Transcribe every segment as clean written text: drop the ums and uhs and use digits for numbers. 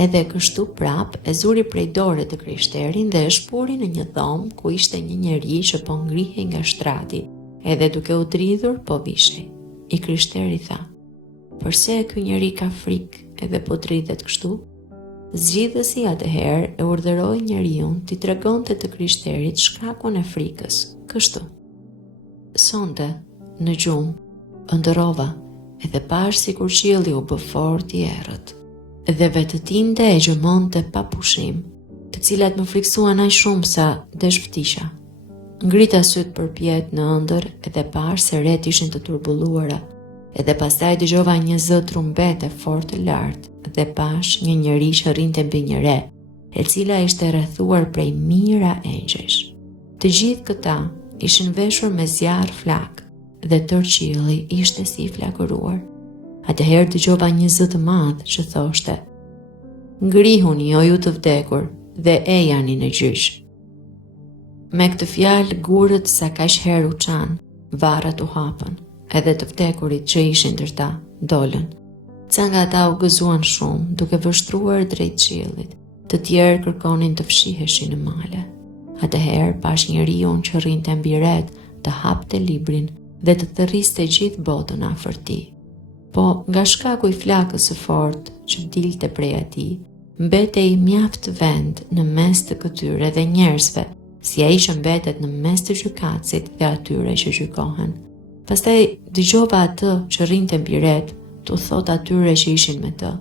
Edhe kështu prap e zuri prej dore të krishterin dhe e shpori në një dhomë ku ishte një njeri që po ngrihej nga shtrati, edhe duke u dridhur po vishej. I krishteri tha: "Përse ky njeri ka frikë edhe po dridhet kështu?" Zgjidhësi atëherë e urdhëroi njeriu t'i tregonte të krishterit shkakun e frikës. Kështu: "Sonte, në gjumë, ëndërrova edhe pash sikur qielli u bë fort I errët, dhe vetëtinte e gjëmonte pa pushim, të cilat më friksuan aq shumë sa deshvtisha. Ngrita syt përpjet në ëndër edhe pash se ret ishin të turbulluara, edhe pastaj dëgjova një zë trumbete fort të lartë dhe pash një njeri që rrinte mbi një re, e cila ishte rrethuar prej mijëra engjësh. Të gjithë këta ishin veshur me zjarr flak dhe tërë qielli ishte si I flakëruar. Atëherë dëgjova një zë të madh që thoshte: "Ngrihuni o ju të vdekur dhe ejani në gjyq." Me këtë fjalë gurët sa kaq herë u çan, varrat u hapën, edhe të vdekurit që ishin ndër ta dolën. Ca nga ata u gëzuan shumë, duke vështruar drejt qiellit. Të tjerë kërkonin të fshiheshin në male. Atëherë pash njeriu që rrinte mbi ret të hapte librin dhe të thërriste gjithë botën afër tij. Po nga shkaku I flakës së fortë që dilte prej atij, mbetej mjaft vend në mes të këtyre dhe njerëzve, si ai që mbetet në mes të gjykatësit dhe atyre që gjykohen. Pastaj dëgjova atë që rrinte mbi ret t'u thot atyre që ishin me të: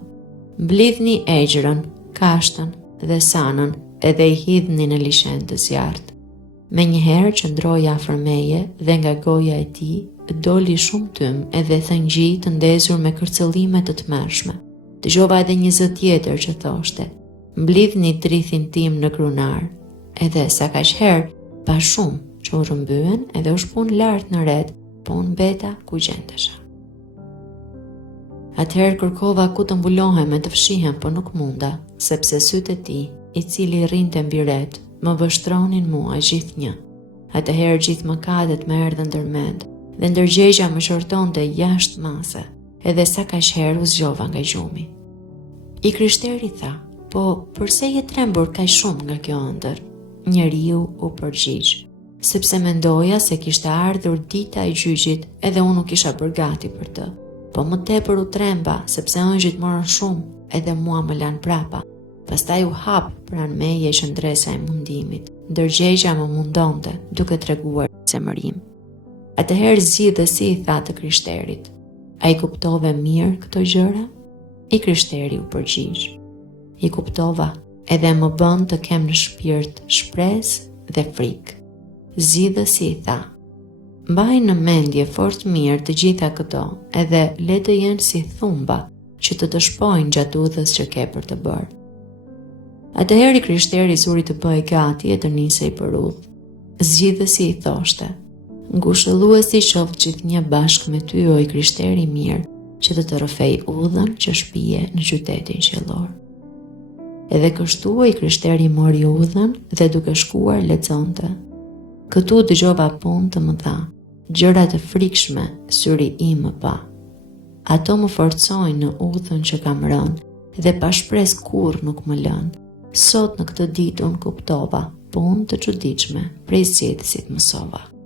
"Mblidhni egjërën, kashtën dhe sanën edhe I hidhni në lishen të zjarrt." Menjëherë qëndroi afër meje dhe nga goja e tij doli shumë tym edhe thëngji të ndezur me kërcëllime të tmerrshme. Dëgjova edhe një zë tjetër që thoshte: "Mblidhni drithin tim në krunar." Edhe sa kaq herë pa shumë që u rrëmbyen edhe u shpun lart në ret, po unë mbeta ku gjendesha. Atëherë kërkova ku të mbulohem e të fshihem, po nuk munda, sepse sytë e tij, I cili rrinte mbi ret, më vështronin mua gjithnjë. Atëherë gjithë mëkatet më erdhën ndërmend dhe ndërgjegja më qortonte jashtë mase, edhe sa kaq herë u zgjova nga gjumi. I krishteri tha: "Po përse je trembur kaq shumë nga kjo ëndër?" Njeriu u përgjigj: "Sepse mendoja se kishte ardhur dita e gjyqit edhe unë nuk isha bërë gati për të. Po më tepër u tremba sepse ëngjëjt morën shumë edhe mua më lan prapa. Pastaj u hap pranë meje qëndresa e mundimit. Ndërgjegja më mundonte duke treguar zemërim." Atëherë zgjidhësi I tha të krishterit: "A I kuptove mirë këto gjëra?" I krishteri u përgjigj: "I kuptova edhe më bën të kem në shpirt shpresë dhe frikë." Zgjidhësi I tha: "Mbaj në mendje fort mirë të gjitha këto, edhe le të jenë si thumba që të shpojnë gjatë udhës që ke për të bërë." Atëherë I krishteri zuri të bëhej gati e të nisej për udhë. Zgjidhësi I thoshte: "Ngushëlluesi qoftë gjithnjë bashkë me ty o I krishteri mirë, që të rrëfej udhën që shpije në qytetin qiellor." Edhe kështu I krishteri mori udhën dhe duke shkuar lexonte: "Këtu dëgjova punë të mëdha, gjëra të frikshme syri im më pa. Ato më forcojnë në udhën që kam rënë dhe pa shpresë kurrë nuk më lën. Sot në këtë ditë unë kuptova punë të çuditshme prej zgjedhësit mësova."